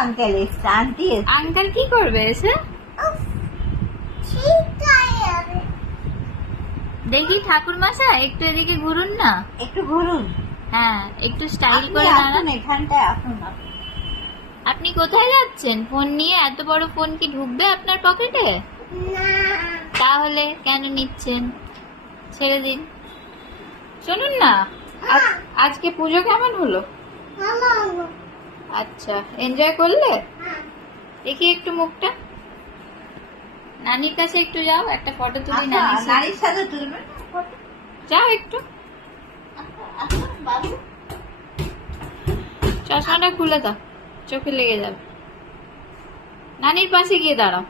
Uncle এসছে, aunty এসছে। Uncle কি করবে এসে? দেখি ঠাকুর মশাই একটু এদিকে ঘুরুন না। একটু ঘুরুন। হ্যাঁ, একটু স্টাইল করে দাঁড়ান। এখানটায় আসুন। আপনি কোথায় যাচ্ছেন ফোন নিয়ে? এত বড় ফোন কি ঢুকবে আপনার পকেটে? তাহলে কেন নিচ্ছেন? ছেড়ে দিন। শুনুন না, আজকে পুজো কেমন হলো? আচ্ছা, এনজয় করলে? দেখি একটু মুখটা। নানির কাছে একটু যাও, একটা ফটো তুলি নানির সাথে তুলবেন। যাও একটু। বাবু চশমাটা খুলে দাও, চোখে লেগে যাবে। নানির পাশে গিয়ে দাঁড়াও।